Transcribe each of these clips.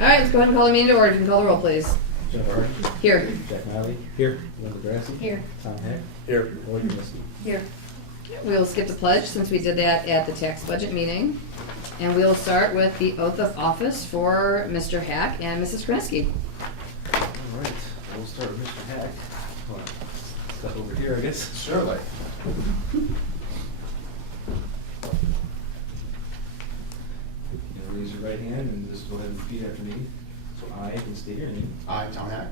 All right, let's go ahead and call the meeting to order. You can call the roll, please. Jennifer Harden. Here. Jack Miley. Here. Linda Grassi. Here. Tom Heck. Here. Lori Kaminsky. Here. We'll skip the pledge since we did that at the tax budget meeting. And we'll start with the oath of office for Mr. Hack and Mrs. Krenisky. All right, we'll start with Mr. Hack. Hold on. Step over here, I guess. Surely. You know, raise your right hand and just go ahead and repeat after me. So I can state your name. I, Tom Hack,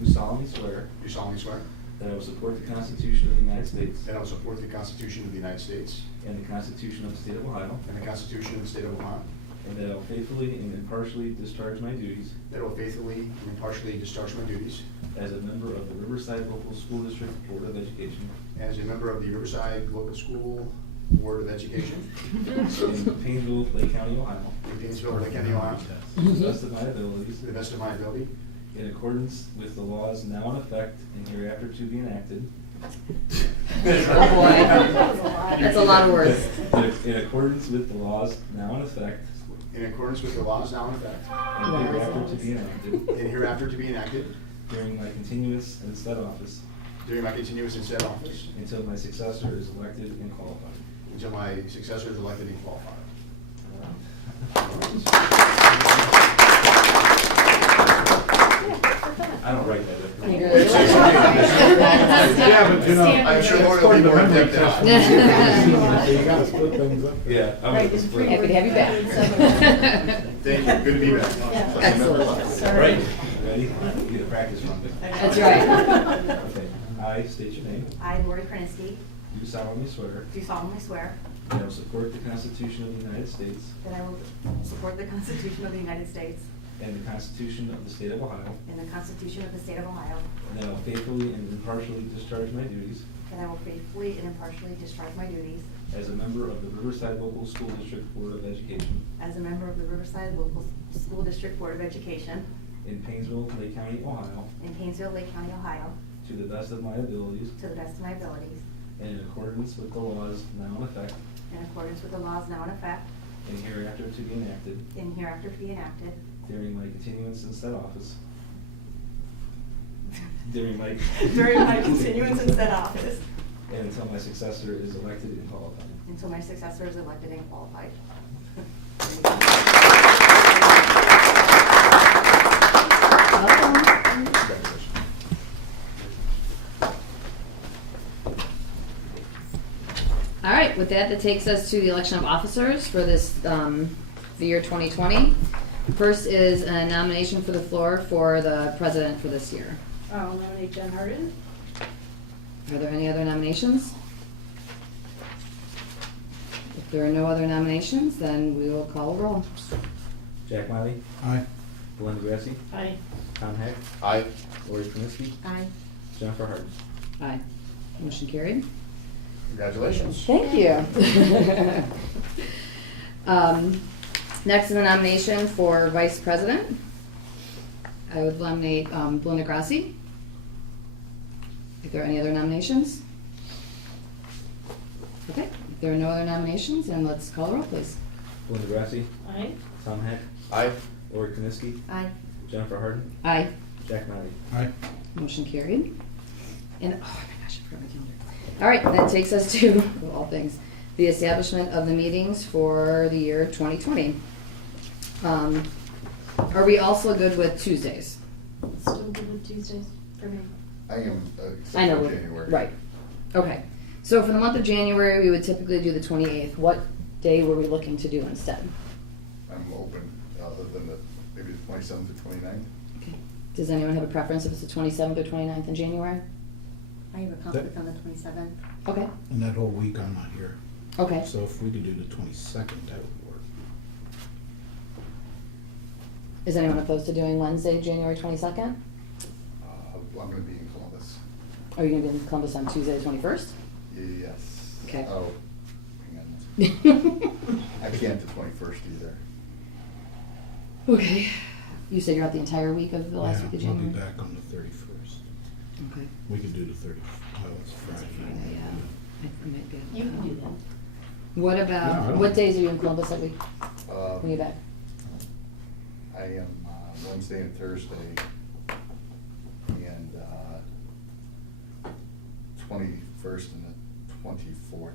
Do solemnly swear do solemnly swear that I will support the Constitution of the United States that I will support the Constitution of the United States and the Constitution of the State of Ohio, and the Constitution of the State of Ohio, and that I will faithfully and impartially discharge my duties that I will faithfully and impartially discharge my duties as a member of the Riverside Local School District Board of Education as a member of the Riverside Local School Board of Education in Paynesville, Lake County, Ohio, in Paynesville, Lake County, Ohio, to the best of my abilities, to the best of my ability, in accordance with the laws now in effect and hereafter to be enacted. Oh boy. That's a lot of words. In accordance with the laws now in effect in accordance with the laws now in effect, and hereafter to be enacted and hereafter to be enacted during my continuance in said office during my continuance in said office, until my successor is elected and qualified. until my successor is elected and qualified. I don't write that. Yeah, but you know, I'm sure Lori will be more in-depth than I. You gotta split things up. Yeah. I'm Happy to have you back. Thank you, good to be back. Excellent. Right. Ready? You get a practice run. That's right. Okay. I state your name. I, Lori Krenisky, Do solemnly swear do solemnly swear that I will support the Constitution of the United States that I will support the Constitution of the United States and the Constitution of the State of Ohio, and the Constitution of the State of Ohio, and that I will faithfully and impartially discharge my duties that I will faithfully and impartially discharge my duties as a member of the Riverside Local School District Board of Education as a member of the Riverside Local School District Board of Education in Paynesville, Lake County, Ohio, in Paynesville, Lake County, Ohio, to the best of my abilities to the best of my abilities, and in accordance with the laws now in effect in accordance with the laws now in effect, and hereafter to be enacted and hereafter to be enacted during my continuance in said office. During my during my continuance in said office, and until my successor is elected and qualified. until my successor is elected and qualified. All right, with that, that takes us to the election of officers for this, the year 2020. First is a nomination for the floor for the president for this year. I'll nominate Jen Harden. Are there any other nominations? If there are no other nominations, then we will call a roll. Jack Miley. Aye. Linda Grassi. Aye. Tom Heck. Aye. Lori Kaminsky. Aye. Jennifer Harden. Aye. Motion carried. Congratulations. Thank you. Next is a nomination for vice president. I would nominate Linda Grassi. If there are any other nominations? Okay, if there are no other nominations, then let's call a roll, please. Linda Grassi. Aye. Tom Heck. Aye. Lori Kaminsky. Aye. Jennifer Harden. Aye. Jack Miley. Aye. Motion carried. And, oh my gosh, I forgot my calendar. All right, that takes us to, of all things, the establishment of the meetings for the year 2020. Are we also good with Tuesdays? Still good with Tuesdays for me. I am, I know, except for we're- January. right. Okay, so for the month of January, we would typically do the 28th. What day were we looking to do instead? I'm open, other than the, maybe the 27th or 29th. Okay. Does anyone have a preference if it's the 27th or 29th in January? I have a conflict on the 27th. Okay, And that whole week I'm not here. okay. So if we could do the 22nd, that would work. Is anyone opposed to doing Wednesday, January 22nd? I'm gonna be in Columbus. Are you gonna be in Columbus on Tuesday, the 21st? Yes. Okay. Oh, hang on. I can't the 21st either. Okay. You said you're out the entire week of the last Yeah, week of I'll January? be back on the 31st. Okay. We could do the 30th. Oh, it's Friday. Yeah, I might be out of You can town. do that. What No, I about, don't- what days are you in Columbus that week? Uh, When you back? I am Wednesday and Thursday, and 21st and the 24th,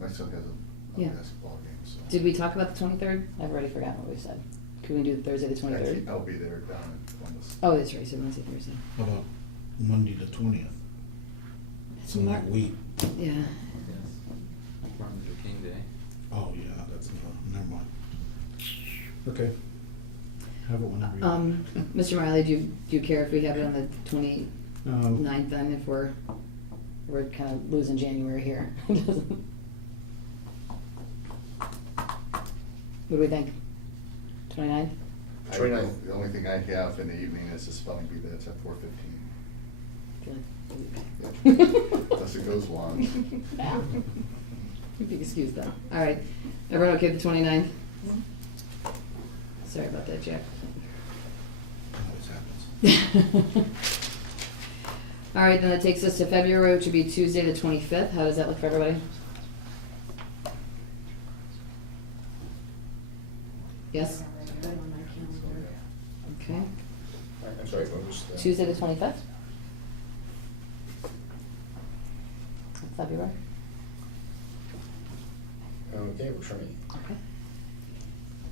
my son has a Yeah. basketball game, so. Did we talk about the 23rd? I've already forgotten what we said. Can we do Thursday the 23rd? I'll be there down in Columbus. Oh, that's right, so Wednesday, Thursday. How about Monday the 20th? It's in that week. Yeah. Yes. Martin Luther King Day. Oh, yeah, that's, never mind. Okay. Have it whenever you. Mr. Miley, do you care if we have it on the 29th Um, then, if we're kind of losing January here? What do we think? 29th? The only thing I have in the evening is a spelling bee, that's at 4:15. Unless it goes long. Yeah. You'd be excused though. All right. Everyone okay with the 29th? Sorry about that, Jack. always happens. All right, then that takes us to February, which would be Tuesday the 25th. How does that look for everybody? Yes? Good on my calendar. Okay. I'm sorry, what was the? Tuesday the 25th? Of February? Okay, works for me. Okay.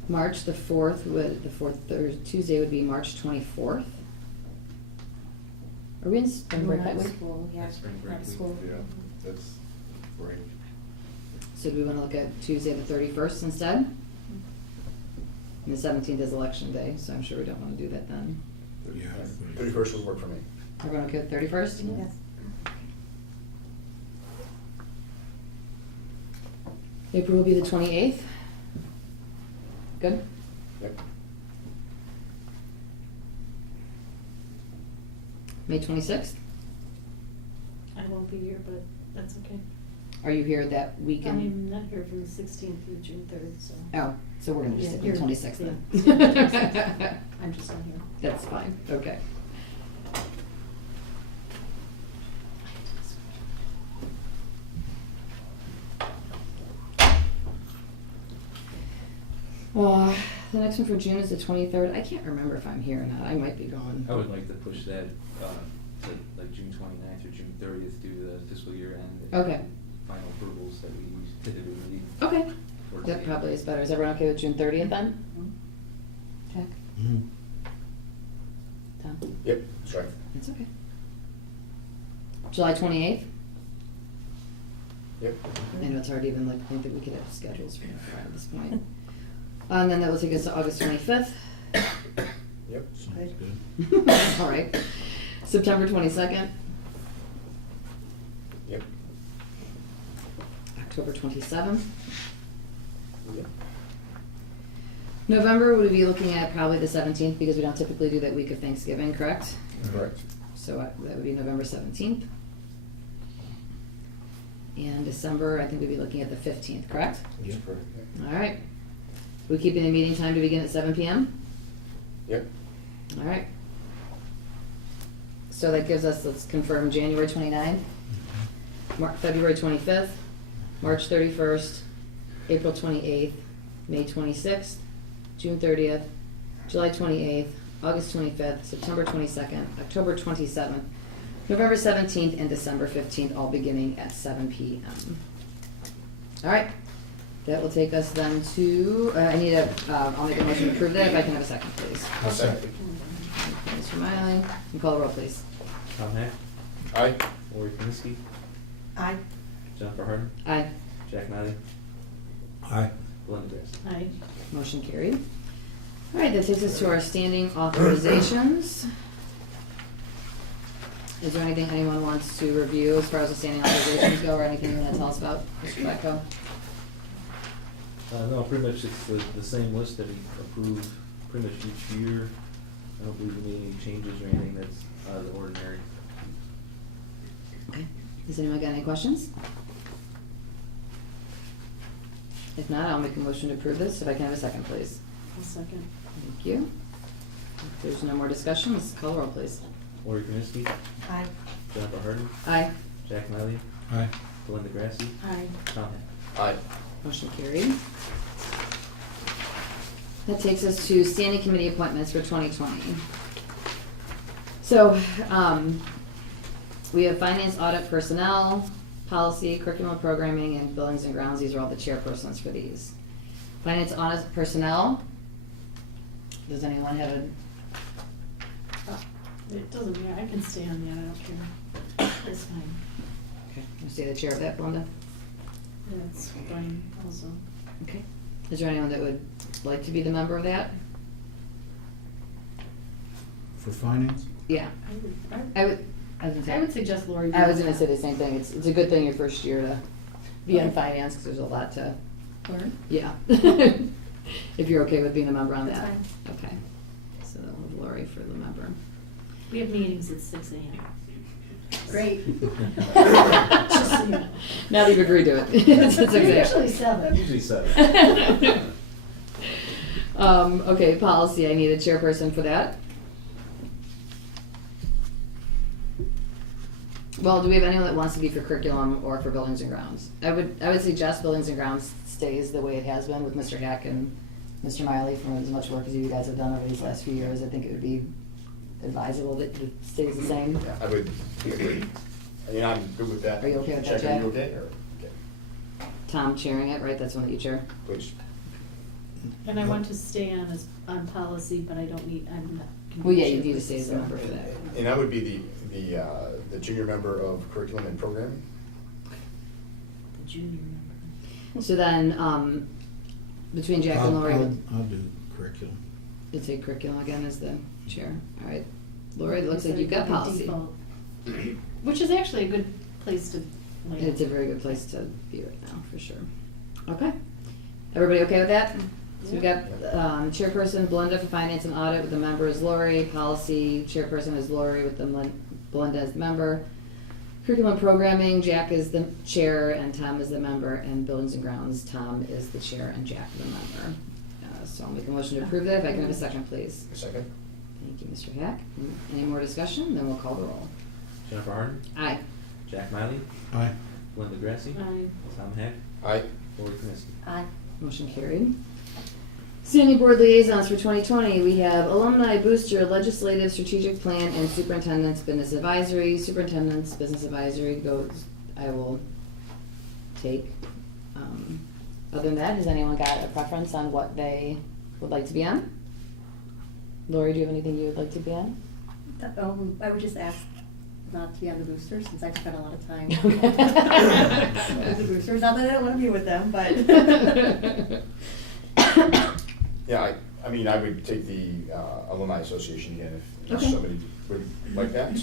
March the 4th Tuesday would be March 24th. Are we in spring break that week? School, yeah. Spring break Not week. school. Yeah, that's great. So do we want to look at Tuesday the 31st instead? And the 17th is election day, so I'm sure we don't want to do that then. Yeah. 31st would work for me. Everyone okay with 31st? Yes. April will be the 28th. Good? Yep. May 26th? I won't be here, but that's okay. Are you here that weekend? I'm not here from the 16th through June 3rd, so. Oh, so we're gonna just Yeah, stick with you're- 26th then. yeah. I'm just not here. That's fine, okay. The next one for June is the 23rd. I can't remember if I'm here or not. I might be gone. I would like to push that to like June 29th or June 30th due to the fiscal year end. and Okay. Final approvals that we typically need. Okay. towards That the probably end. is better. Is everyone okay with June 30th then? Jack? Mhm. Tom? Yep, that's right. That's okay. July 28th? Yep. I know it's hard to even like think that we could have schedules for at this point. And then that will take us to August 25th. Yep. Sounds good. All right. September 22nd. Yep. October 27th. Yep. November, would we be looking at probably the 17th because we don't typically do that week of Thanksgiving, correct? Correct. So that would be November 17th. And December, I think we'd be looking at the 15th, correct? That's Yep. correct. All right. We keeping the meeting time to begin at 7 p.m.? Yep. All right. So that gives us, let's confirm, January 29th, February 25th, March 31st, April 28th, May 26th, June 30th, July 28th, August 25th, September 22nd, October 27th, November 17th, and December 15th, all beginning at 7 p.m. All right. That will take us then to, I'll make a motion to approve that if I can have a second, please. I'll second. Mr. Myling, you call the roll, please. Tom Heck, Aye. Lori Kniske, Aye. Jennifer Harden, Aye. Jack Miley, Aye. Belinda Grass. Aye. Motion carried. All right, that takes us to our standing authorizations. Is there anything anyone wants to review as far as the standing authorizations go, or anything you want to tell us about, Mr. Blacko? No, pretty much it's the same list that we approve pretty much each year. I don't believe we made any changes or anything that's out of the ordinary. Okay. Has anyone got any questions? If not, I'll make a motion to approve this. If I can have a second, please. I'll second. Thank you. If there's no more discussion, let's call the roll, please. Lori Kniske, Aye. Jennifer Harden, Aye. Jack Miley, Aye. Belinda Grassy, Aye. Tom Heck. Aye. Motion carried. that takes us to standing committee appointments for 2020. So, we have finance, audit, personnel, policy, curriculum programming, and buildings and grounds. These are all the chairpersons for these. Finance, audit, personnel. Does anyone have a, It doesn't matter, I can stay on that, I don't care. It's fine. okay, you stay the chair of that, Belinda? That's fine also. Okay. Is there anyone that would like to be the member of that? For finance? Yeah. I would I would suggest Lori. I was gonna say the same thing. It's a good thing your first year to be on finance, because there's a lot to, Lori? yeah. If you're okay with being a member on That's that. fine. Okay. So then we'll have Lori for the member. We have meetings at 6 a.m. Great. Just so you know. Now that you've agreed to it. It's Usually exactly. 7. Usually 7. Okay, policy, I need a chairperson for that. Well, do we have anyone that wants to be for curriculum or for buildings and grounds? I would suggest buildings and grounds stays the way it has been with Mr. Hack and Mr. Miley, from as much work as you guys have done over these last few years. I think it would be advisable that it stays the same. Yeah, I would agree. I mean, I'm good with that. Are you okay with that, Check, are you Jack? okay, or, okay, Tom chairing it, right? That's one that you chair? which, And I want to stay on policy, but I don't need, I'm not. Well, yeah, you need to stay as a member for that. and I would be the junior member of curriculum and programming. The junior member. So then, between Jack and Lori, I'll do curriculum. you'll take curriculum again as the chair. All right. Lori, it looks like you've got policy. Default. Which is actually a good place to land. It's a very good place to be right now, for sure. Okay. Everybody okay with that? So we've got chairperson Belinda for finance and audit, with the member is Lori. Policy chairperson is Lori, with the Belinda as the member. Curriculum programming, Jack is the chair and Tom is the member. And buildings and grounds, Tom is the chair and Jack the member. So I'll make a motion to approve that. If I can have a second, please. A second? Thank you, Mr. Hack. Any more discussion? Then we'll call the roll. Jennifer Harden, Aye. Jack Miley, Aye. Linda Grassi, Aye. Tom Heck, Aye. Lori Kniske. Aye. Motion carried. Standing board liaisons for 2020, we have alumni booster, legislative strategic plan, and superintendent's business advisory. Superintendent's business advisory goes, I will take. Other than that, has anyone got a preference on what they would like to be on? Lori, do you have anything you would like to be on? I would just ask not to be on the boosters, since I've spent a lot of time Okay. with the boosters. Not that I don't want to be with them, but. Yeah, I mean, I would take the alumni association again if Okay. somebody would like that.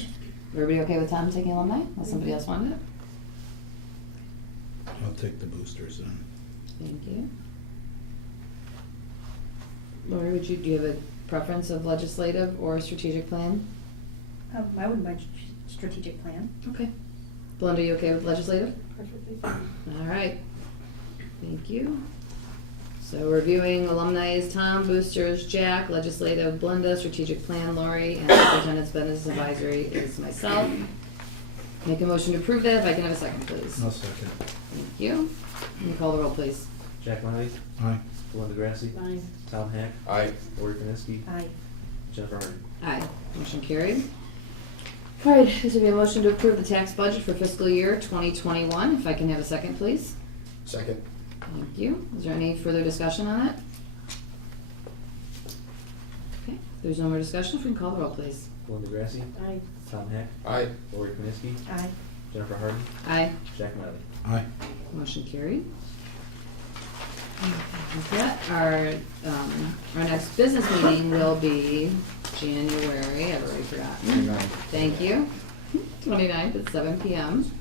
Everybody okay with Tom taking alumni, unless somebody else wanted it? I'll take the boosters then. Thank you. Lori, do you have a preference of legislative or strategic plan? I wouldn't mind strategic plan. Okay. Belinda, you okay with legislative? Perfectly fine. All right. Thank you. So reviewing alumni is Tom, boosters Jack, legislative Belinda, strategic plan Lori, and superintendent's business advisory is myself. Make a motion to approve that. If I can have a second, please. I'll second. Thank you. Can you call the roll, please? Jack Miley, Aye. Linda Grassi, Fine. Tom Heck, Aye. Lori Kniske, Aye. Jennifer Harden. Aye. Motion carried. All right, this will be a motion to approve the tax budget for fiscal year 2021. If I can have a second, please. Second? Thank you. Is there any further discussion on that? Okay, if there's no more discussion, if we can call the roll, please. Linda Grassi, Aye. Tom Heck, Aye. Lori Kniske, Aye. Jennifer Harden, Aye. Jack Miley. Aye. Motion carried. With that, our next business meeting will be January, I've already forgotten. 29. Thank you. 29th at 7 p.m.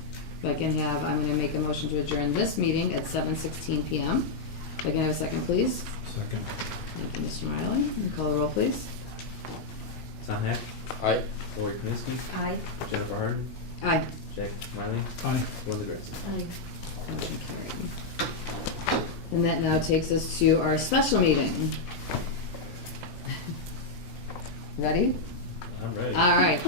If I can have, I'm gonna make a motion to adjourn this meeting at 7:16 p.m. If I can have a second, please. Second. Thank you, Mr. Miley. Can you call the roll, please? Tom Heck, Aye. Lori Kniske, Aye. Jennifer Harden, Aye. Jack Miley, Aye. Linda Grassi. Aye. Motion carried. And that now takes us to our special meeting. Ready? I'm ready. All right.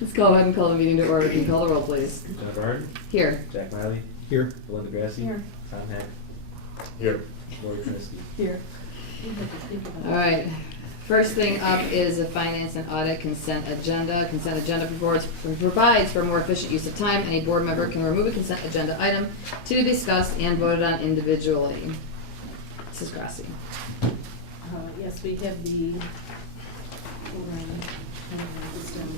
Let's go ahead and call the meeting to order. Can you call the roll, please? Jennifer Harden, Here. Jack Miley, Here. Linda Grassi, Here. Tom Heck, Here. Lori Kniske. Here. You have to think about it. All right, first thing up is the finance and audit consent agenda. Consent agenda provides for more efficient use of time. Any board member can remove a consent agenda item to be discussed and voted on individually. Mrs. Grassi. Yes, we have the, hold on, I don't have this down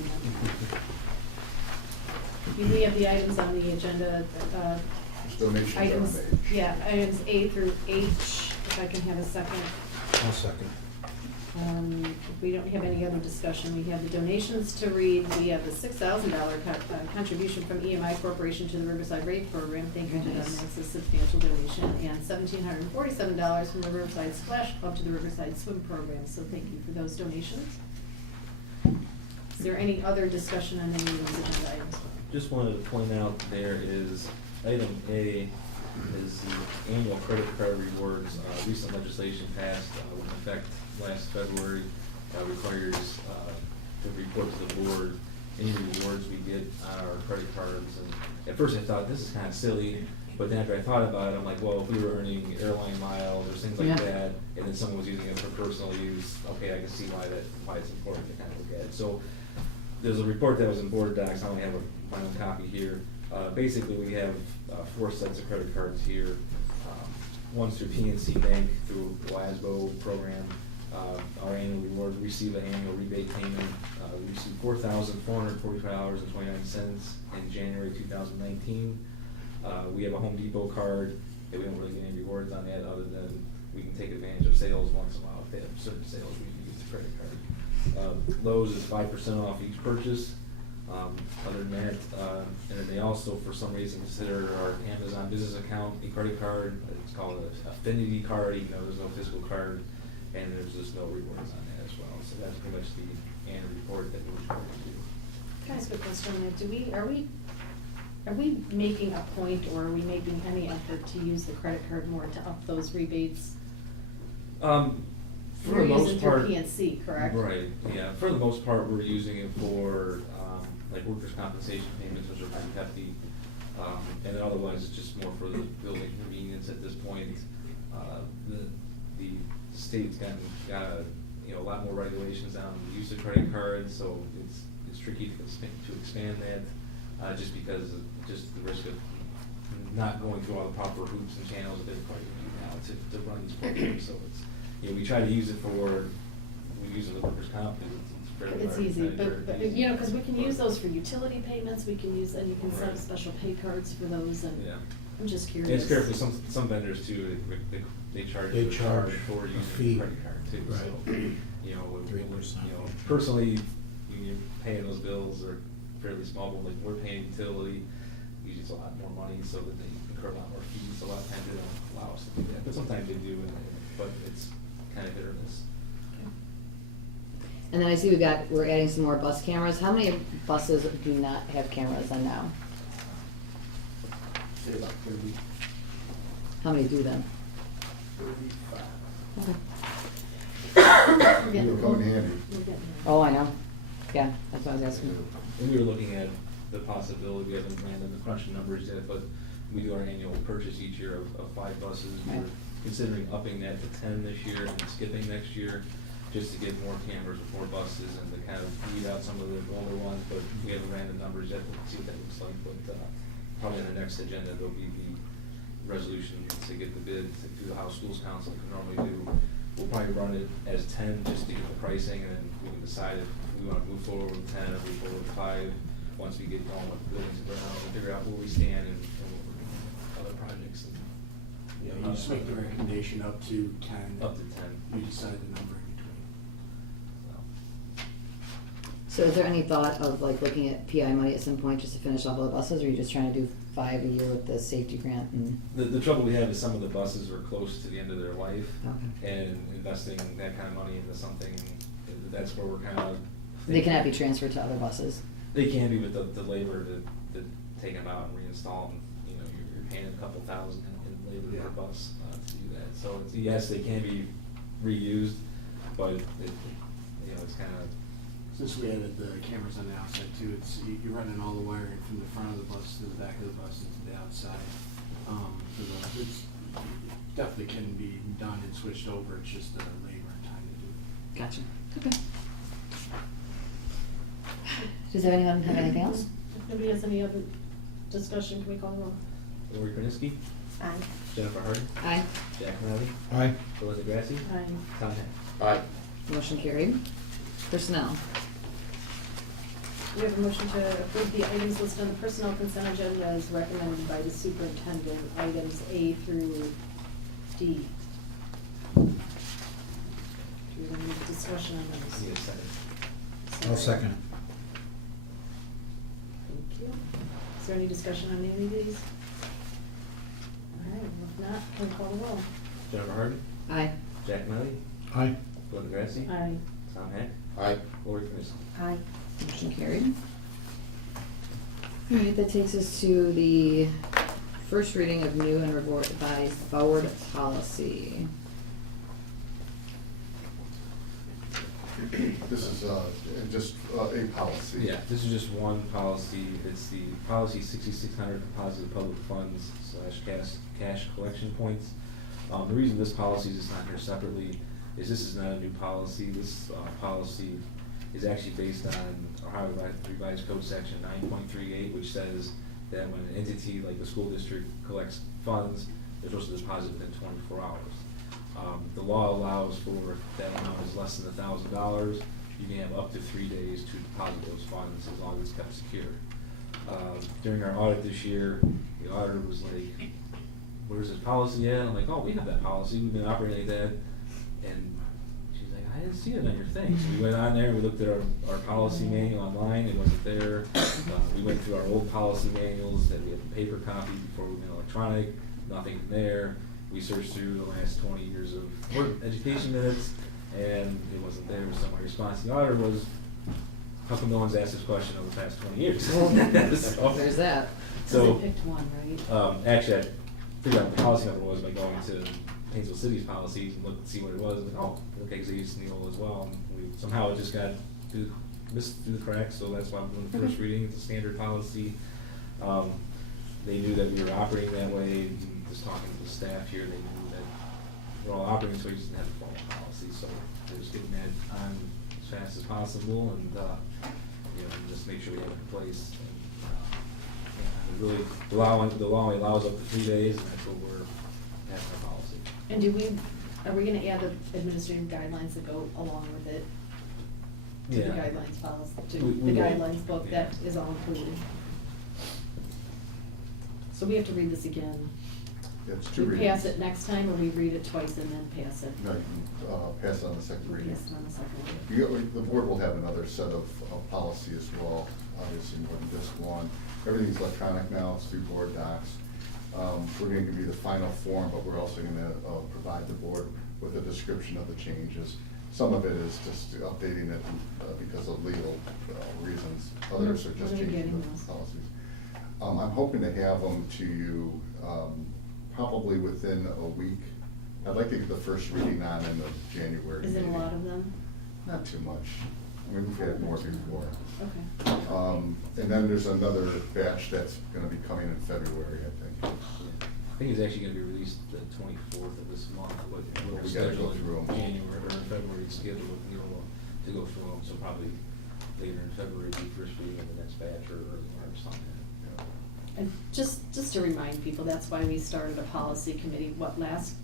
yet. We have the items on the agenda, Donations are items, made. yeah, items A through H, if I can have a second. I'll second. If we don't have any other discussion, we have the donations to read. We have the $6,000 contribution from EMI Corporation to the Riverside Rate Program. Thank you to them, Nice. that's a substantial donation. And $1,747 from the Riverside Splash Club to the Riverside Swim Program, so thank you for those donations. Is there any other discussion on any of these agenda items? Just wanted to point out there is item A is the annual credit card rewards. Recent legislation passed with effect last February requires to report to the board any rewards we get on our credit cards. And at first I thought this is kind of silly, but then after I thought about it, I'm like, well, if we were earning airline miles or things like Yeah. that, and then someone was using it for personal use, okay, I can see why it's important to kind of look at it. So there's a report that was in board docs. I only have my own copy here. Basically, we have 4 sets of credit cards here. One's through PNC Bank through the WASBO program. Our annual reward, we receive an annual rebate payment. We received $4,445.29 in January 2019. We have a Home Depot card, and we don't really get any rewards on that other than we can take advantage of sales once in a while. If they have certain sales, we can use the credit card. Lowe's is 5% off each purchase. Other than that, and then they also, for some reason, consider our Amazon business account a credit card. It's called an affinity card, even though there's no physical card, and there's just no rewards on that as well. So that's pretty much the annual report that we're trying to do. Can I ask a question on that? Are we making a point, or are we making any effort to use the credit card more to up those rebates? For We're the most using through part, PNC, correct? Right, yeah, for the most part, we're using it for, like workers' compensation payments, which are pretty hefty. And then otherwise, it's just more for the building convenience at this point. The state's got a lot more regulations on the use of credit cards, so it's tricky to expand that, just because of just the risk of not going through all the proper hoops and channels that they're required to do now to run these programs. So it's, we try to use it for, we use it with workers' comp, it's fairly It's hard, easy, kinda but, very easy. because we can use those for utility payments, we can use, and you can set up Right. special pay cards for those, and Yeah. I'm just And curious. it's careful, some vendors too, they charge They you a charge charge for a using fee. the credit card too, Right. so, 3%. personally, when you're paying those bills are fairly small, but like we're paying utility, usually it's a lot more money, so that they incur a lot more fees, so a lot of times they don't allow us to do that, but sometimes they do, but it's kind of hit or miss. And then I see we're adding some more bus cameras. How many buses do not have cameras on now? Say about 30. How many do then? 35. Okay. We're getting- You're going handy. we're getting there. Oh, I know. Yeah, that's what I was asking. And we were looking at the possibility, we haven't ran the crunching numbers yet, but we do our annual purchase each year of 5 buses. We Right. were considering upping that to 10 this year and skipping next year, just to get more cameras with more buses and to kind of weed out some of the older ones, but we haven't ran the numbers yet, we'll see what that looks like, but, probably in the next agenda, there'll be the resolution to get the bid through the House Schools Council, like we normally do. We'll probably run it as 10 just to get the pricing, and then we can decide if we wanna move forward with 10 or move forward with 5, once we get going with buildings and ground, and figure out where we stand and what we're doing with other projects. And, Yeah, you just make the recommendation up to 10. Up to 10. You decide the number in between. So is there any thought of like looking at PI money at some point just to finish off all the buses, or are you just trying to do 5 a year with the safety grant and? The trouble we have is some of the buses are close to the end of their life, Okay. and investing that kind of money into something, that's where we're kind of. They cannot be transferred to other buses? They can be with the labor to take them out and reinstall them. You're paying a couple thousand in labor Yeah. per bus to do that. So yes, they can be reused, but it's kind of. Since we added the cameras on the outside too, you're running all the wiring from the front of the bus to the back of the bus and to the outside. definitely can be done and switched over, it's just the labor and time to do it. Gotcha. Okay. Does anyone have anything else? If nobody has any other discussion, can we call the roll? Lori Krenisky, Aye. Jennifer Hardy, Aye. Jack Miley, Aye. Belinda Grassi, Aye. Tom Heck. Aye. Motion carried. Personnel. We have a motion to approve the items listed on the personnel consent agenda as recommended by the superintendent, items A through D. Do we have any discussion on those? Need a second. I'll second it. Thank you. Is there any discussion on any of these? All right, if not, can we call the roll? Jennifer Hardy, Aye. Jack Miley, Aye. Belinda Grassi, Aye. Tom Heck, Aye. Lori Krenisky. Aye. Motion carried. All right, that takes us to the first reading of new and revised board policy. This is, just, a policy. Yeah, this is just one policy. It's the policy 6600 deposit of public funds / cash collection points. The reason this policy is not here separately is this is not a new policy. This policy is actually based on Ohio Revised Code Section 9.38, which says that when an entity like the school district collects funds, they're supposed to deposit within 24 hours. The law allows for, if that amount is less than $1,000, you can have up to 3 days to deposit those funds as long as it's kept secure. During our audit this year, the auditor was like, "Where's this policy at?" I'm like, "Oh, we have that policy. We've been operating like that." And she's like, "I didn't see it on your thing." So we went on there, we looked at our policy manual online, it wasn't there. We went through our old policy manuals that we had in paper copy before we went electronic, nothing there. We searched through the last 20 years of work education minutes, and it wasn't there. So my response to the auditor was, "How come no one's asked this question over the past 20 years?" Well, there's that. So, They picked one, right? actually, I figured out what the policy number was by going to Painesville City's policies and looked and see what it was. Like, oh, okay, because they used Neola as well. And somehow it just got missed through the cracks, so that's why I'm doing the first reading. It's a standard policy. They knew that we were operating that way. Just talking to the staff here, they knew that we're all operating, so we just didn't have a formal policy. So they're just getting that on as fast as possible, and just make sure we have it in place. And really, the law only allows up to 3 days, and that's what we're having our policy. And are we gonna add the administrative guidelines that go along with it? To the Yeah. guidelines policy, to We the will. guidelines book, Yeah. that is all included. So we have to read this again. It's 2 We readings. pass it next time, or we read it twice and then pass it? No, you can, pass it on the second reading. Pass it on the second reading. The board will have another set of policy as well, obviously more than just one. Everything's electronic now, it's through board docs. We're gonna give you the final form, but we're also gonna provide the board with a description of the changes. Some of it is just updating it because of legal reasons. Others are just When are you changing getting the those? policies. I'm hoping to have them to you probably within a week. I'd like to get the first reading on in the January Is it a meeting. lot of them? Not too much. I mean, we've had more before. Okay. And then there's another batch that's gonna be coming in February, I think. I think it's actually gonna be released the 24th of this month, but we're We gotta go scheduled through 'em. January or February to schedule with Neola to go through them, so probably later in February, the first reading of the next batch or early March, something. And just to remind people, that's why we started a policy committee, last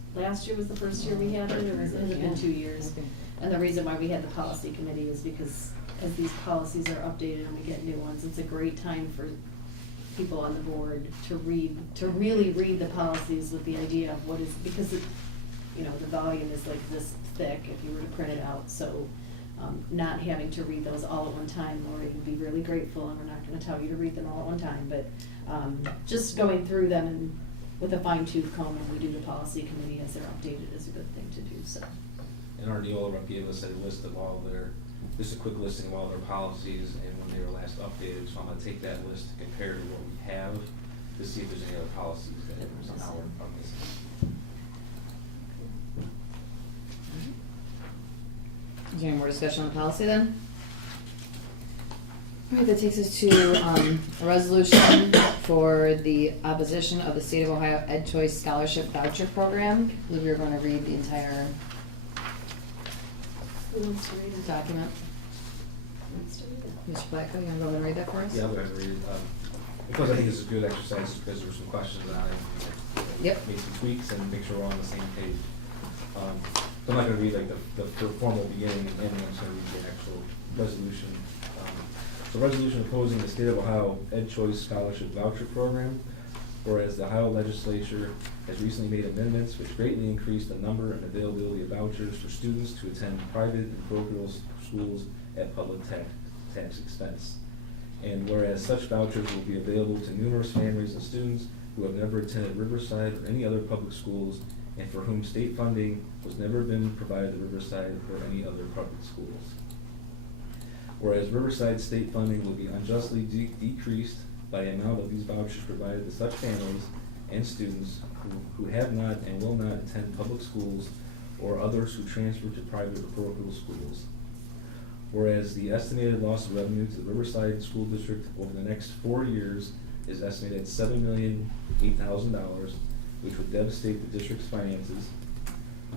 year was the first year we had it, or has it been 2 years? Okay. And the reason why we had the policy committee is because as these policies are updated and we get new ones, it's a great time for people on the board to really read the policies with the idea of what is, because the volume is like this thick if you were to print it out, so not having to read those all at one time, Lori would be really grateful, and we're not gonna tell you to read them all at one time, but just going through them and with a fine tooth comb when we do the policy committee as they're updated is a good thing to do, so. And our Neola rep gave us a list of all their, just a quick listing of all their policies and when they were last updated, so I'm gonna take that list to compare to what we have to see if there's any other policies that somehow are missing. Is there any more discussion on the policy then? All right, that takes us to a resolution for the opposition of the State of Ohio Ed Choice Scholarship Voucher Program. I believe we were going to read the entire Who wants to read it? document. Who wants to read it? Mr. Blacko, you want to go ahead and read that for us? Yeah, I'll go ahead and read it. Because I think this is a good exercise, because there were some questions on it. Yep. Make some tweaks and make sure we're all on the same page. So I'm not gonna read like the formal beginning and ending, I'm just gonna read the actual resolution. So resolution opposing the State of Ohio Ed Choice Scholarship Voucher Program, whereas the Ohio Legislature has recently made amendments which greatly increase the number and availability of vouchers for students to attend private and parochial schools at public tax expense. And whereas such vouchers will be available to numerous families and students who have never attended Riverside or any other public schools, and for whom state funding was never been provided to Riverside or any other public schools. Whereas Riverside state funding will be unjustly decreased by the amount of these vouchers provided to such families and students who have not and will not attend public schools, or others who transfer to private or parochial schools. Whereas the estimated loss of revenue to the Riverside School District over the next 4 years is estimated at $7,008,000, which would devastate the district's finances.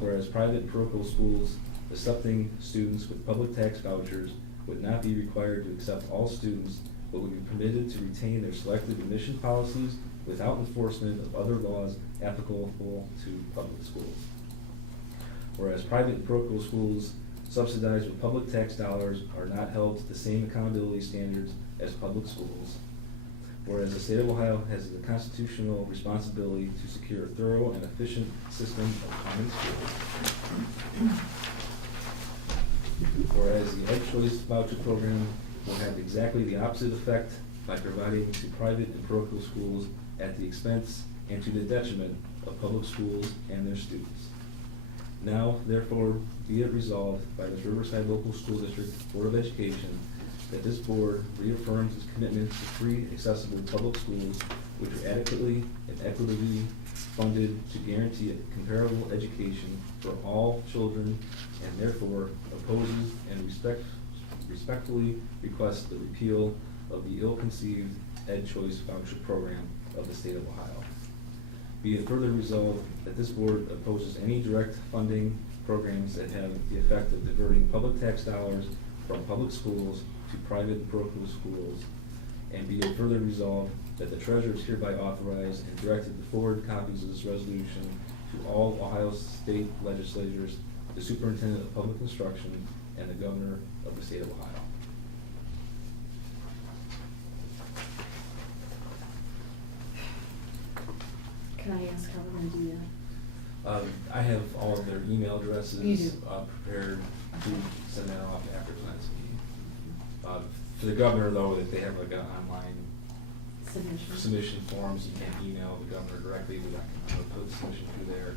Whereas private and parochial schools accepting students with public tax vouchers would not be required to accept all students, but would be permitted to retain their selected admission policies without enforcement of other laws applicable to public schools. Whereas private and parochial schools subsidized with public tax dollars are not held to the same accountability standards as public schools. Whereas the State of Ohio has the constitutional responsibility to secure a thorough and efficient system of common schools. Whereas the Ed Choice Voucher Program will have exactly the opposite effect by providing to private and parochial schools at the expense and to the detriment of public schools and their students. Now, therefore, be it resolved by this Riverside Local School District Board of Education that this board reaffirms its commitment to free, accessible public schools which are adequately and equitably funded to guarantee a comparable education for all children, and therefore opposes and respectfully requests the repeal of the ill-conceived Ed Choice Voucher Program of the State of Ohio. Be it further resolved that this board opposes any direct funding programs that have the effect of diverting public tax dollars from public schools to private and parochial schools. And be it further resolved that the treasurer is hereby authorized and directed to forward copies of this resolution to all Ohio state legislators, the superintendent of public instruction, and the governor of the State of Ohio. Can I ask how we're gonna do that? I have all of their email addresses. You do. Prepared to send that off after tonight's meeting. For the governor, though, that they have like an online submission forms, you can't email the governor directly, but I can put the submission through there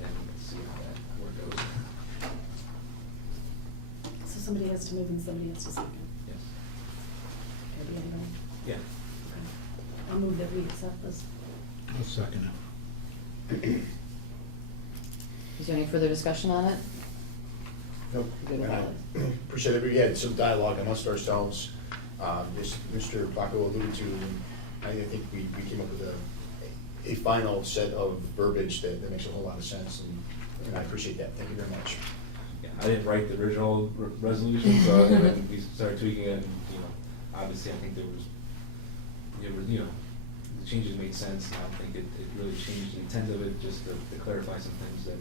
and see how that, where it goes. So somebody has to move and somebody has to second. Yes. Okay, do you have any? Yeah. Okay. I'll move that we accept this. I'll second it. Is there any further discussion on it? Nope. Good with that. Appreciate it. We had some dialogue amongst ourselves. As Mr. Baco alluded to, I think we came up with a final set of verbiage that makes a whole lot of sense, and I appreciate that. Thank you very much. Yeah, I didn't write the original resolution, so then we started tweaking it, and, obviously I think there was, the changes made sense, and I don't think it really changed the intent of it, just to clarify some things that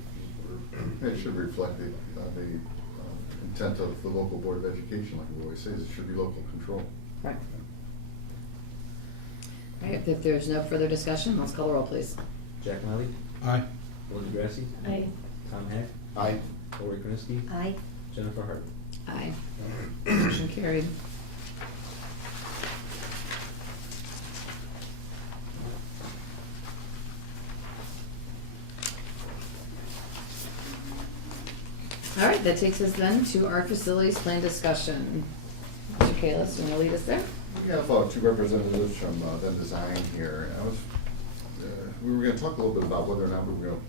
were. It should reflect the intent of the local Board of Education, like we always say, it should be local control. Right. All right, if there's no further discussion, let's call the roll, please. Jack Miley, Aye. Linda Grassi, Aye. Tom Heck, Aye. Lori Krenisky, Aye. Jennifer Hart. Aye. Motion carried. All right, that takes us then to our facilities plan discussion. Mr. Kalis, you want to lead us there? We have two representatives from Then Design here. We were going to talk a little bit about whether or not we were going to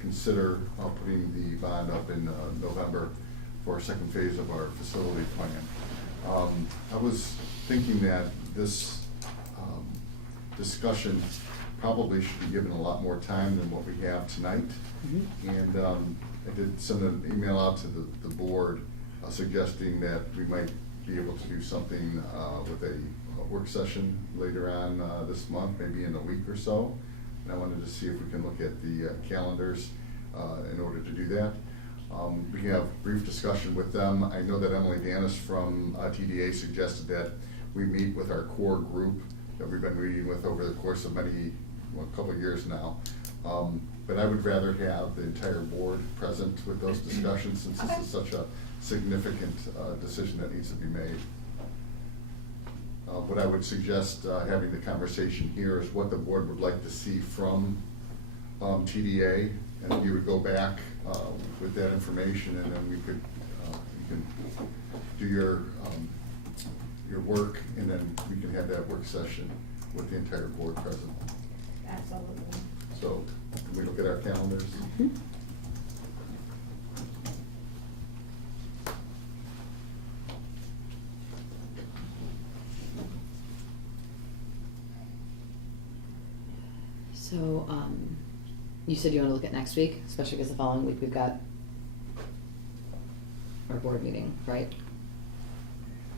consider putting the bond up in November for a second phase of our facility plan. I was thinking that this discussion probably should be given a lot more time than what we have tonight. And I did send an email out to the board suggesting that we might be able to do something with a work session later on this month, maybe in a week or so. And I wanted to see if we can look at the calendars in order to do that. We can have brief discussion with them. I know that Emily Danis from TDA suggested that we meet with our core group that we've been meeting with over the course of a couple of years now. But I would rather have the entire board present with those discussions, since this is such a significant decision that needs to be made. What I would suggest having the conversation here is what the board would like to see from TDA, and you would go back with that information, and then we could you can do your work, and then we can have that work session with the entire board present. Absolutely. So, can we look at our calendars? So, you said you want to look at next week, especially because the following week we've got our board meeting, right?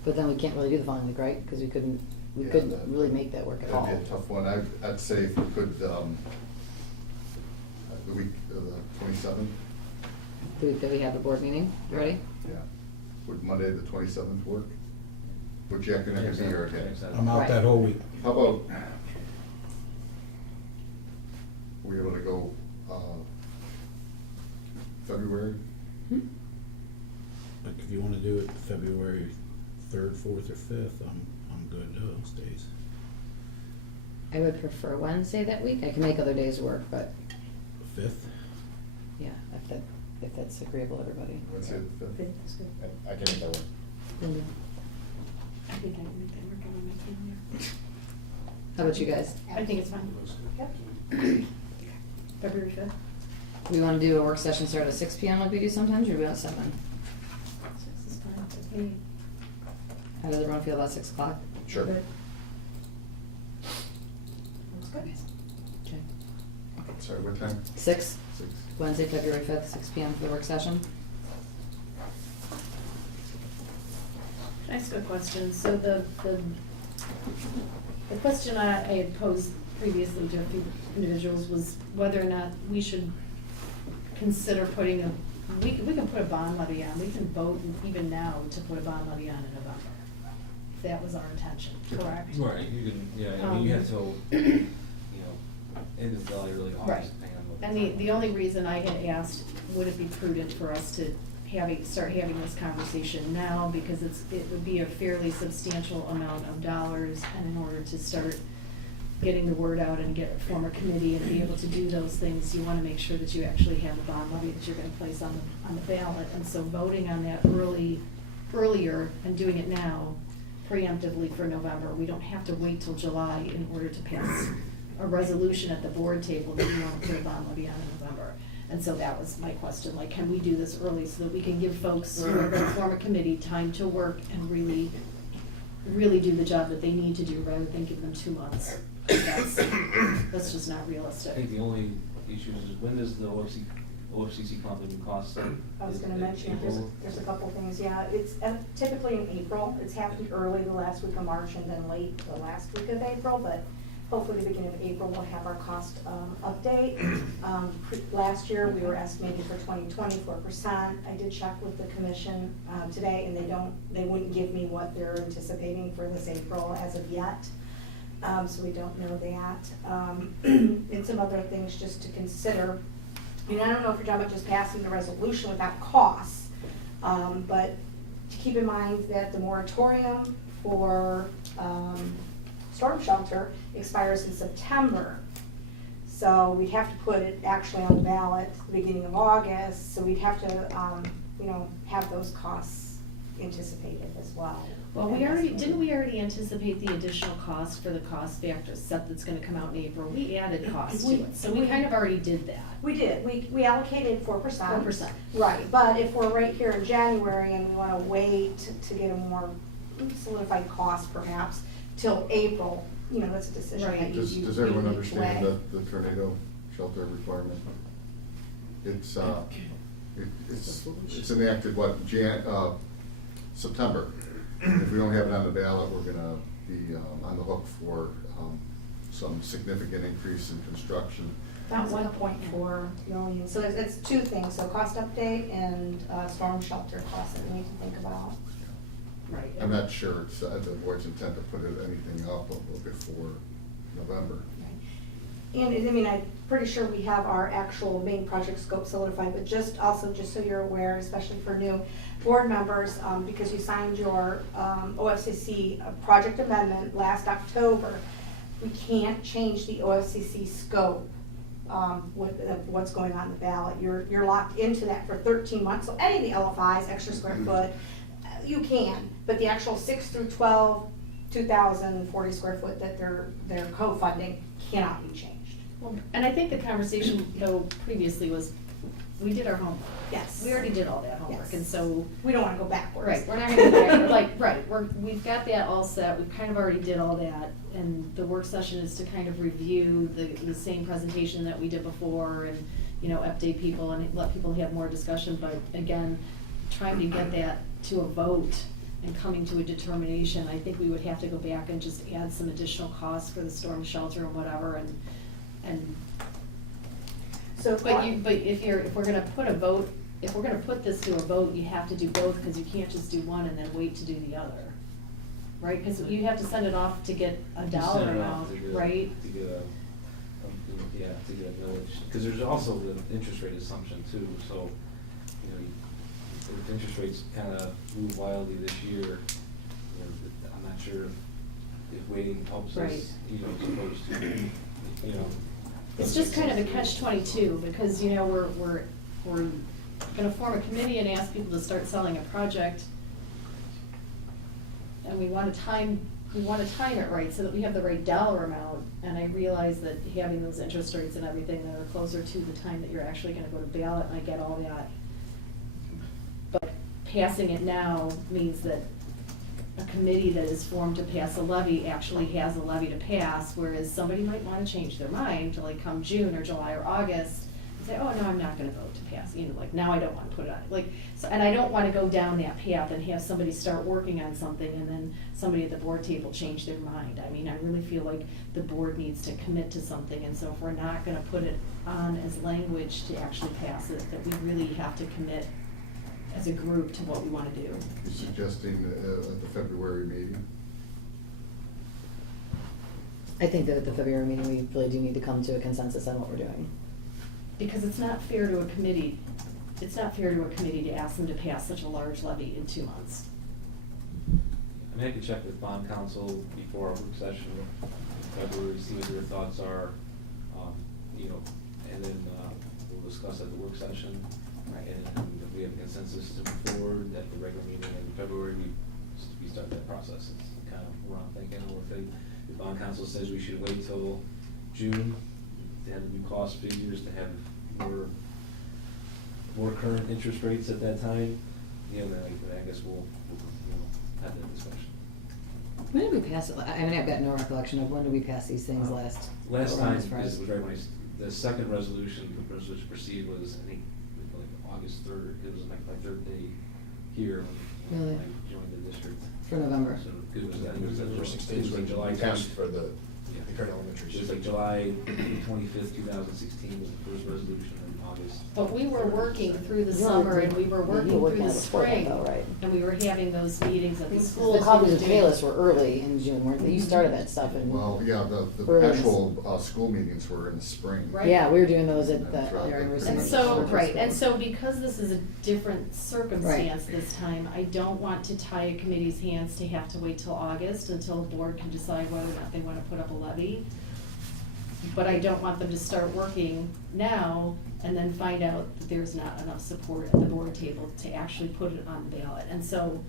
But then we can't really do the following week, right? Because we couldn't Yeah, really make that work at all. That'd be a tough one. I'd say if we could, the week of the 27th. The week that we have the board meeting, you ready? Yeah. Would Monday the 27th work? Would Jack, you're not gonna be here again? I'm out Right. that whole week. How about, we able to go, February? Like, if you wanna do it February 3rd, 4th, or 5th, I'm good those days. I would prefer Wednesday that week. I can make other days work, but 5th? yeah, if that's agreeable to everybody. Let's say the 5th. That's good. I can make that work. Linda? I think I can make that work on my calendar. How about you guys? I think it's fine. Yep. February 5th. We want to do a work session start at 6 p.m. like we do sometimes, or do we want 7? 6 is fine with me. How does everyone feel about 6 o'clock? Sure. Good. That's good. Okay. Sorry, what time? 6, 6. Wednesday, February 5th, 6 p.m. for the work session. Can I ask a question? So the question I had posed previously to a few individuals was whether or not we should consider putting we can put a bond levy on, we can vote even now to put a bond levy on in November. If that was our intention, correct? Right, you can, yeah, I mean, you have till, end of July, early Right. August, depending on what. And the only reason I had asked, would it be prudent for us to start having this conversation now, because it would be a fairly substantial amount of dollars, and in order to start getting the word out and form a committee and be able to do those things, you wanna make sure that you actually have a bond levy that you're gonna place on the ballot, and so voting on that earlier and doing it now preemptively for November, we don't have to wait till July in order to pass a resolution at the board table that we want to put a bond levy on in November. And so that was my question, like, can we do this early so that we can give folks who are gonna form a committee time to work and really do the job that they need to do, rather than give them 2 months? That's just not I realistic. think the only issue is, when does the OFCC come up with new costs start? I was gonna Is it mention, April? there's a couple things, yeah, it's typically in April, it's happened early the last week of March and then late the last week of April, but hopefully the beginning of April we'll have our cost update. Last year, we were estimating for 2020 4%. I did check with the commission today, and they wouldn't give me what they're anticipating for this April as of yet. So we don't know that. And some other things just to consider. And I don't know if you're talking about just passing the resolution without costs, but to keep in mind that the moratorium for storm shelter expires in September. So we'd have to put it actually on the ballot at the beginning of August, so we'd have to, have those costs anticipated as well. Well, didn't we already anticipate the additional cost for the cost factor set that's gonna come out in April? We added costs to it, so we kind of already did that. We did, we allocated 4%. 4%. Right, but if we're right here in January and we wanna wait to get a more solidified cost perhaps till April, you know, that's a decision that Right. you Does you everyone need to understand weigh. the tornado shelter requirement? It's, it's enacted, September. If we don't have it on the ballot, we're gonna be on the hook for some significant increase in construction. About 1.4 million, so it's two things, so cost update and storm shelter costs that we need to think about. Right. I'm not sure it's the board's intent to put anything up before November. And I mean, I'm pretty sure we have our actual main project scope solidified, but just so you're aware, especially for new board members, because you signed your OFCC project amendment last October, we can't change the OFCC scope with what's going on the ballot. You're locked into that for 13 months, so any of the LFIs, extra square foot, you can, but the actual 6 through 12, 2,040 square foot that they're co-funding cannot be changed. Well, and I think the conversation though previously was, we did our homework. Yes. We already did all that homework, Yes. and so. We don't wanna go backwards. Right, we're not gonna go back, like, right, we've got that all set, we kind of already did all that, and the work session is to kind of review the same presentation that we did before, and, you know, update people and let people have more discussion, but again, trying to get that to a vote and coming to a determination, I think we would have to go back and just add some additional costs for the storm shelter and whatever, and So. but if we're gonna put a vote, if we're gonna put this to a vote, you have to do both, cause you can't just do one and then wait to do the other. Right, cause you have to send it off to get a You dollar send it off amount, to get right? To get to get a millage, because there's also the interest rate assumption too, so, you know, if interest rates kind of move wildly this year, you know, I'm not sure if waiting helps Right. us, you know, as opposed to, you know. It's just kind of a catch-22, because, you know, we're gonna form a committee and ask people to start selling a project, and we wanna time it right so that we have the right dollar amount, and I realize that having those interest rates and everything that are closer to the time that you're actually gonna go to ballot, and I get all that. But passing it now means that a committee that is formed to pass a levy actually has a levy to pass, whereas somebody might wanna change their mind to like come June or July or August and say, oh, no, I'm not gonna vote to pass, you know, like, now I don't wanna put it on, like, so, and I don't wanna go down that path and have somebody start working on something and then somebody at the board table change their mind. I mean, I really feel like the board needs to commit to something, and so if we're not gonna put it on as language to actually pass it, that we really have to commit as a group to what we wanna do. You're suggesting at the February meeting? I think that at the February meeting, we really do need to come to a consensus on what we're doing. Because it's not fair to a committee, to ask them to pass such a large levy in 2 months. I mean, I could check with bond counsel before our work session in February, see what their thoughts are, you know, and then, we'll discuss at the work session. Right. And if we have a consensus to move forward at the regular meeting in February, we start that process. It's kind of where I'm thinking, or if bond counsel says we should wait till June to have the new cost figures, to have more current interest rates at that time, you know, then I guess we'll have that discussion. When did we pass it? I mean, I've got no recollection of when did we pass these things last. Last around time, as far as- was right when the second resolution to proceed was, I think, like August 3rd, it was like my third day here when Really? I joined the district. For November. So it was, I think it was the For 6 it days, was like July we 20. passed for the Yeah. current elementary. It was like July 25th, 2016 was the first resolution, and August. But we were working through the You were summer, and working- we were you working were working through the on it before that, spring. though, right? And we were having those meetings at the schools. The copies we of were doing- Payless were early in June, weren't they? You started that stuff in. Well, yeah, the Early. actual school meetings were in the spring. Right. Yeah, we were doing those at the That's right. university. And so, right, and so because this is a different circumstance Right. this time, I don't want to tie a committee's hands to have to wait till August until the board can decide whether or not they wanna put up a levy. But I don't want them to start working now and then find out that there's not enough support at the board table to actually put it on the ballot. And so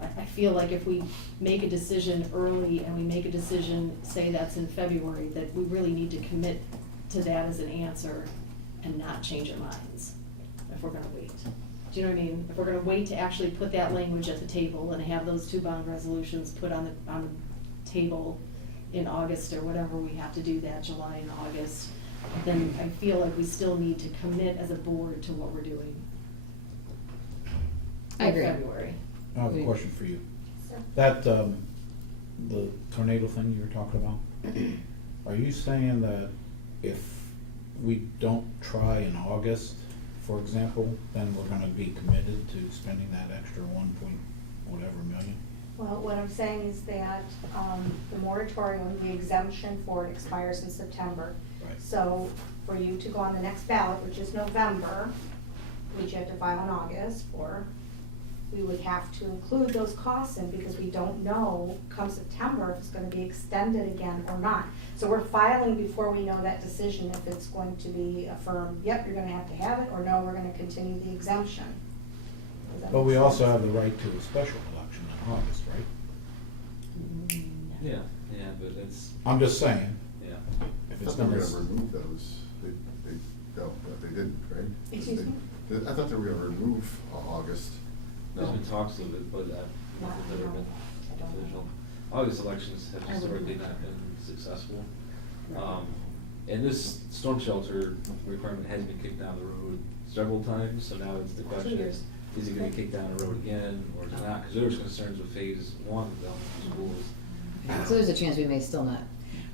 I feel like if we make a decision early and we make a decision, say that's in February, that we really need to commit to that as an answer and not change our minds if we're gonna wait. Do you know what I mean? If we're gonna wait to actually put that language at the table and have those two bond resolutions put on the table in August or whatever we have to do that, July and August, then I feel like we still need to commit as a board to what we're doing. I agree. In February. I have a question for you. Sir. That, the tornado thing you were talking about, are you saying that if we don't try in August, for example, then we're gonna be committed to spending that extra 1 point whatever million? Well, what I'm saying is that the moratorium, the exemption for it expires in September. Right. So for you to go on the next ballot, which is November, which you have to file in August for, we would have to include those costs in because we don't know come September if it's gonna be extended again or not. So we're filing before we know that decision, if it's going to be affirmed, yep, you're gonna have to have it, or no, we're gonna continue the exemption. Does that But make we also sense? have the right to a special election in August, right? Yeah, yeah, but it's, I'm just saying, yeah. if I it's thought they gonna. were gonna remove those, they didn't, right? Excuse me? I thought they were gonna remove August. There's been talks of it, but nothing's ever been I don't know. official. August elections have I wouldn't historically know. not been successful. And this storm shelter requirement has been kicked down the road several times, so now it's the question, years. is it gonna get kicked down the road again, or is it not? Because there was concerns with phase one of the schools. So there's a chance we may still not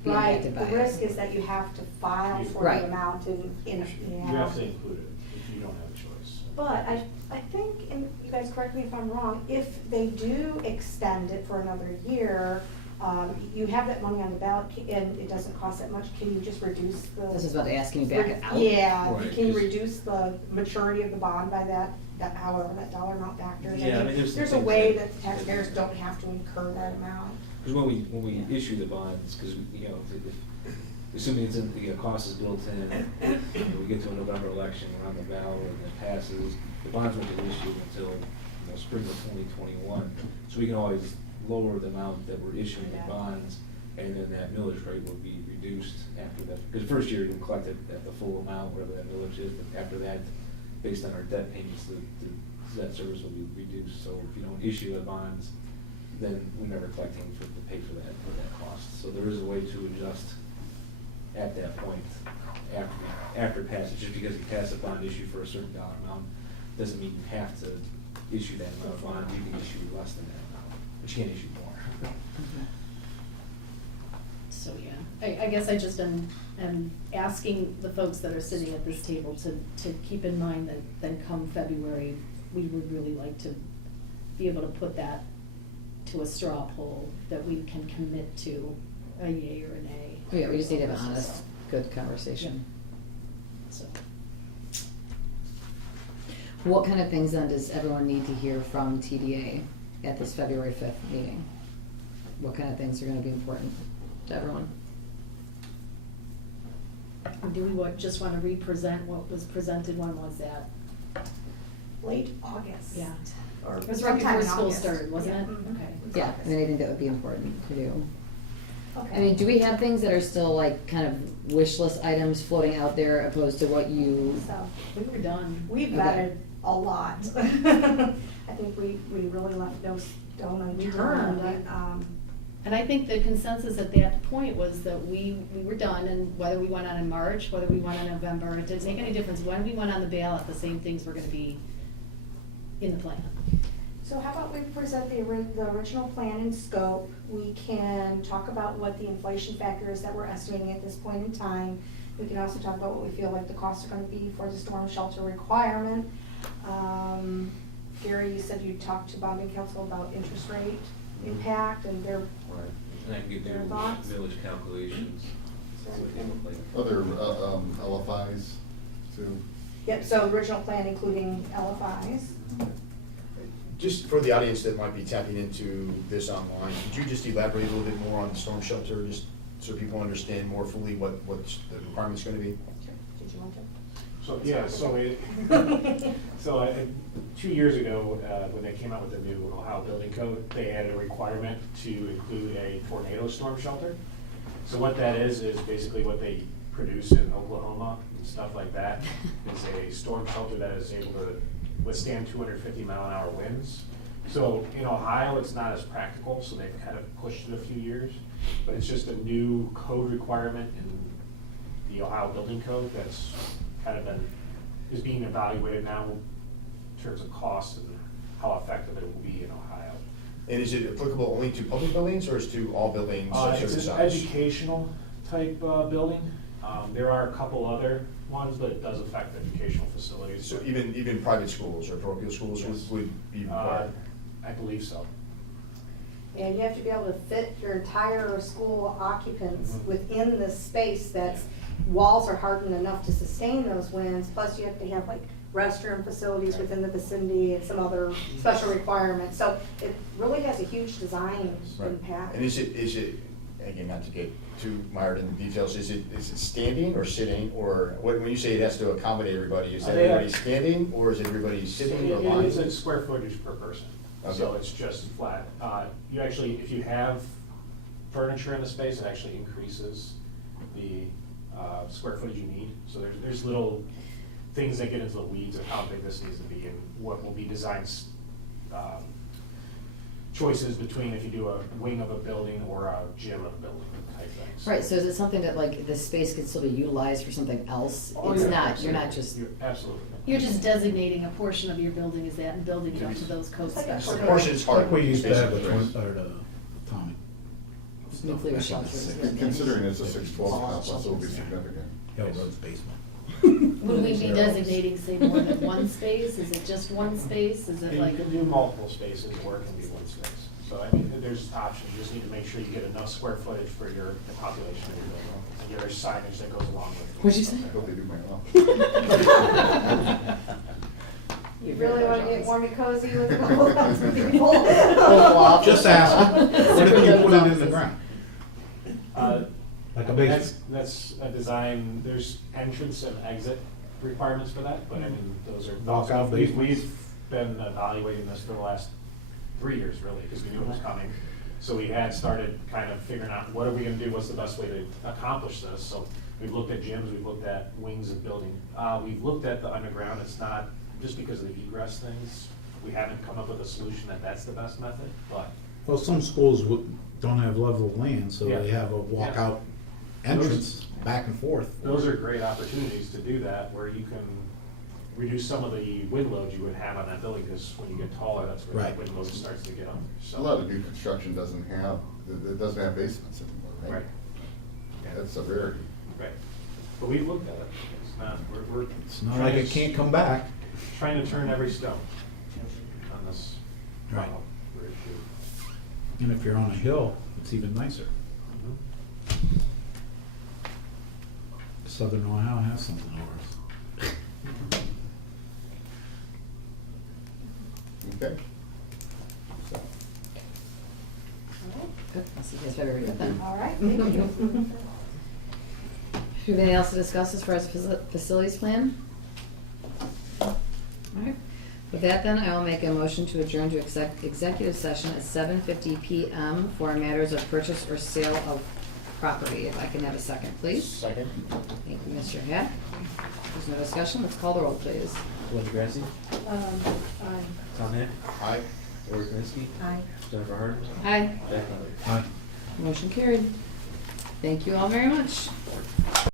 be Right, impacted by the it. risk is that you have to file for Right. the amount in, You have to include it if you don't have a choice. But I think, and you guys correct me if I'm wrong, if they do extend it for another year, you have that money on the ballot and it doesn't cost that much, can you just reduce the? This is about to ask you to back it out. Yeah, Right, can you 'cause- reduce the maturity of the bond by that however that dollar amount factors? Yeah, I mean, there's some There's a things way that- that the taxpayers don't have to incur that amount. Because when we issue the bonds, because, assuming it's in, the cost is built in, and we get to a November election, we're on the ballot, and it passes, the bonds won't get issued until, spring of 2021. So we can always lower the amount that we're issuing in bonds, and then that millage rate will be reduced after that. Because the first year you collect it at the full amount, whatever that millage is, but after that, based on our debt payments, the debt service will be reduced. So if you don't issue the bonds, then we're never collecting to pay for that cost. So there is a way to adjust at that point after passage. Just because you pass a bond issue for a certain dollar amount, doesn't mean you have to issue that amount of bond. You can issue less than that amount, but you can't issue more. So, yeah, I guess I just am asking the folks that are sitting at this table to keep in mind that then come February, we would really like to be able to put that to a straw poll that we can commit to a yay or a nay. Oh, yeah, we just need to have an honest, good conversation. So, What kind of things then does everyone need to hear from TDA at this February 5th meeting? What kind of things are gonna be important to everyone? do we just wanna re-present what was presented, when was that? Late August. Yeah. Or It was right sometime before in school August. started, wasn't Yeah, it? mhm. Okay. It was Yeah, August. I mean, I think that would be important to do. Okay. I mean, do we have things that are still like kind of wish list items floating out there opposed to what you, So, We were done. we've Okay. vetted a lot. I think we really left no stone unturned. did. Um, And I think the consensus at that point was that we were done, and whether we went on in March, whether we went on November, it didn't make any difference. When we went on the ballot, the same things were gonna be in the plan. So how about we present the original plan and scope? We can talk about what the inflation factor is that we're estimating at this point in time. We can also talk about what we feel like the costs are gonna be for the storm shelter requirement. Gary, you said you talked to bonding council about interest rate impact and their, Right. And I can give Your you thoughts? village calculations. So what they look like. Other LFIs too. yep, so original plan including LFIs. Just for the audience that might be tapping into this online, could you just elaborate a little bit more on the storm shelter, just so people understand more fully what the requirement's gonna be? Sure. Did you want to? So, yeah, so 2 years ago, when they came out with the new Ohio Building Code, they added a requirement to include a tornado storm shelter. So what that is basically what they produce in Oklahoma and stuff like that, is a storm shelter that is able to withstand 250-mile-an-hour winds. So in Ohio, it's not as practical, so they've kind of pushed it a few years. But it's just a new code requirement in the Ohio Building Code that's kind of is being evaluated now in terms of cost and how effective it will be in Ohio. And is it applicable only to public buildings or is it to all buildings of It's certain an size? educational type building. There are a couple other ones, but it does affect educational facilities. So even private schools or parochial schools Yes. would be required? I believe so. And you have to be able to fit your entire school occupants Mhm. within this space that's, walls are hardened enough to sustain those winds, plus you have to have like restroom facilities within the vicinity and some other special requirements. So it really has a huge design Right. impact. And is it, again, not to get too mired in the details, is it standing or sitting, or when you say it has to accommodate everybody, is that They have- everybody standing, or is it everybody sitting or lying? It's a square footage per person, so Okay. it's just flat. You actually, if you have furniture in the space, it actually increases the square footage you need. So there's little things that get into the weeds of how big this needs to be and what will be design choices between if you do a wing of a building or a gym of a building type things. Right, so is it something that like the space could still be utilized for something else? Oh, It's yeah, not, you're not absolutely. just, You're- Absolutely. You're just designating a portion of your building as that and building it up to those code It's like a specs. The portion is hard. Like we used to have basically. or the Tommy. nuclear shelters. Considering it's a 612 complex, it will be significant. Hill Road's basement. Would we be designating, say, more than one space? Is it just one space? Is it You like? can do multiple spaces, or it can be one space. So, I mean, there's options, you just need to make sure you get enough square footage for the population of your building, and your signage that goes along with it. What'd you say? I hope they do my law. You really want to get warm and cozy with all kinds of people? Just ask, what if you put it in the ground? Like a basement? That's a design, there's entrance and exit requirements for that, but I mean, those are. Walkout we've- basements? We've been evaluating this for the last 3 years, really, because we knew it was coming. So we had started kind of figuring out, what are we gonna do, what's the best way to accomplish this? So we've looked at gyms, we've looked at wings of building. We've looked at the underground, it's not, just because of the egress things, we haven't come up with a solution that that's the best method, but Well, some schools don't have level land, so they Yeah. have a walkout entrance back and forth. those are great opportunities to do that, where you can reduce some of the wind load you would have on that building, because when you get taller, that's where Right. the wind load starts to get up. A lot of new construction doesn't have basements anymore, right? Right. Yeah. That's a rarity. Right. But we've looked at it, it's not, we're. It's not like it can't come back. Trying to turn every stone on this Right. model for issue. And if you're on a hill, it's even nicer. Southern Ohio has something over us. Okay? Good, I'll see you guys February 5th then. All right, thank you. Do you have anything else to discuss as far as facilities plan? All right. With that then, I will make a motion to adjourn to executive session at 7:50 PM for matters of purchase or sale of property. If I can have a second, please. Second? Thank you, Mr. Hack. There's no discussion, let's call the roll, please. Linda Grassi, Aye. Tom Hack, Aye. Lori Kniske, Aye. Jennifer Hart, Aye. Jack Hunter. Hi. Motion carried. Thank you all very much.